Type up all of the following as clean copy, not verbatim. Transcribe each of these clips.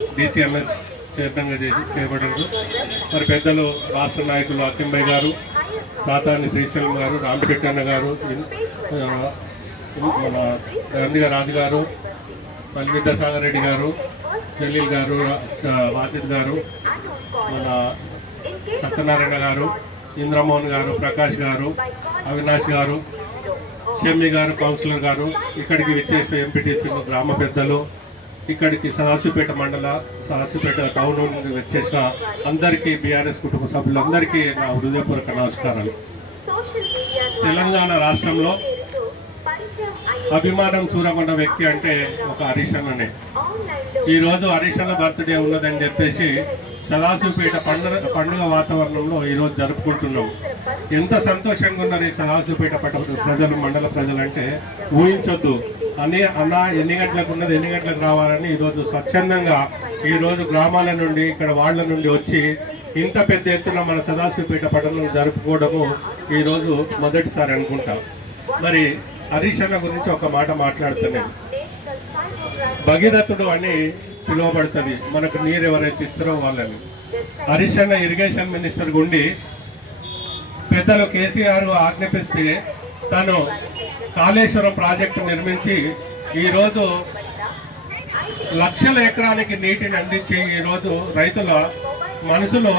DCMS చైర్మన్గా చేయబడ్డారు. మరి పెద్దలు రాష్ట్ర నాయకులు అక్కింబై గారు, సాతాని శ్రీశైలం గారు, రామశెట్టన్న గారు, మన గంధిగా రాజు గారు, మళ్ళీ విద్యాసాగర్ రెడ్డి గారు, జలీల్ గారు, వాజిద్ గారు, మన సత్యనారాయణ గారు, ఇంద్రమోహన్ గారు, ప్రకాష్ గారు, అవినాష్ గారు, షమ్మి గారు, కౌన్సిలర్ గారు, ఇక్కడికి విచ్చేసిన ఎంపీటీసీలు, గ్రామ పెద్దలు, ఇక్కడికి సదాశివపేట మండల, సదాశివపేట టౌన్ నుండి వచ్చేసిన అందరికీ, బీఆర్ఎస్ కుటుంబ సభ్యులందరికీ నా హృదయపూర్వక నమస్కారాలు. తెలంగాణ రాష్ట్రంలో అభిమానం చూరగొన్న వ్యక్తి అంటే ఒక హరీష్ అన్ననే. ఈరోజు హరీష్ అన్న బర్త్డే ఉన్నదని చెప్పేసి సదాశివపేట పండుగ వాతావరణంలో ఈరోజు జరుపుకుంటున్నాం. ఎంత సంతోషంగా ఉన్నారు ఈ సదాశివపేట ప్రజలు, మండల ప్రజలు అంటే ఊహించొద్దు. అన్న ఎన్ని గంటలకు ఉన్నది, ఎన్ని గంటలకు రావాలని ఈరోజు స్వచ్ఛందంగా ఈరోజు గ్రామాల నుండి, ఇక్కడ వాళ్ళ నుండి వచ్చి ఇంత పెద్ద ఎత్తున మన సదాశివపేట పట్టణం జరుపుకోవడము ఈరోజు మొదటిసారి అనుకుంటా. మరి హరీష్ అన్న గురించి ఒక మాట మాట్లాడుతున్నాను. భగీరథుడు అని పిలువబడుతుంది మనకు నీరు ఎవరైతే ఇస్తారో వాళ్ళని. హరీష్ అన్న ఇరిగేషన్ మినిస్టర్ గుండి పెద్దలు కేసీఆర్ ఆజ్ఞాపిస్తే తను కాళేశ్వరం ప్రాజెక్టు నిర్మించి ఈరోజు లక్షల ఎకరానికి నీటిని అందించి ఈరోజు రైతుల మనసులో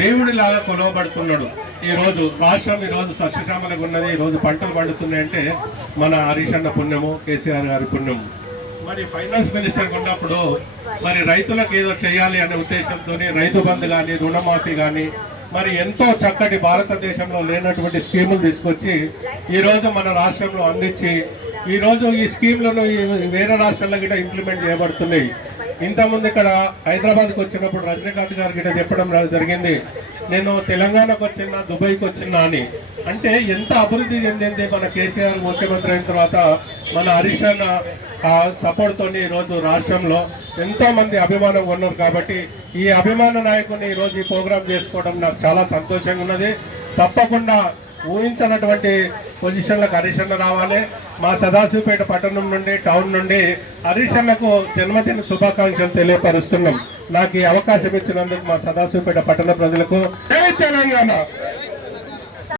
దేవుడిలాగా కొలవబడుతున్నాడు. ఈరోజు రాష్ట్రం ఈరోజు సస్యశ్యామలకు ఉన్నది, ఈరోజు పంటలు పండుతున్నాయంటే మన హరీష్ అన్న పుణ్యము, కేసీఆర్ గారి పుణ్యము. మరి ఫైనాన్స్ మినిస్టర్ ఉన్నప్పుడు మరి రైతులకు ఏదో చేయాలి అనే ఉద్దేశంతో రైతు బంధు కానీ, రుణమాఫీ కానీ, మరి ఎంతో చక్కటి భారతదేశంలో లేనటువంటి స్కీములు తీసుకొచ్చి ఈరోజు మన రాష్ట్రంలో అందించి ఈరోజు ఈ స్కీమ్లను వేరే రాష్ట్రాల్లో కూడా ఇంప్లిమెంట్ చేయబడుతున్నాయి. ఇంతకుముందు ఇక్కడ హైదరాబాద్కి వచ్చినప్పుడు రజనీకాంత్ గారు గిట్ట చెప్పడం జరిగింది, నేను తెలంగాణకు వచ్చినా, దుబాయ్కి వచ్చినా అని. అంటే ఎంత అభివృద్ధి చెందింది మన కేసీఆర్ ముఖ్యమంత్రి అయిన తర్వాత. మన హరీష్ అన్న సపోర్ట్ తోని ఈరోజు రాష్ట్రంలో ఎంతో మంది అభిమానం ఉన్నారు. కాబట్టి ఈ అభిమాన నాయకుని ఈరోజు ఈ ప్రోగ్రాం చేసుకోవడం నాకు చాలా సంతోషంగా ఉన్నది. తప్పకుండా ఊహించినటువంటి పొజిషన్లకు హరీష్ అన్న రావాలి. మా సదాశివపేట పట్టణం నుండి, టౌన్ నుండి హరీష్ అన్నకు జన్మదిన శుభాకాంక్షలు తెలియపరుస్తున్నాం. నాకు ఈ అవకాశం ఇచ్చినందుకు మా సదాశివపేట పట్టణ ప్రజలకు జై తెలంగాణ.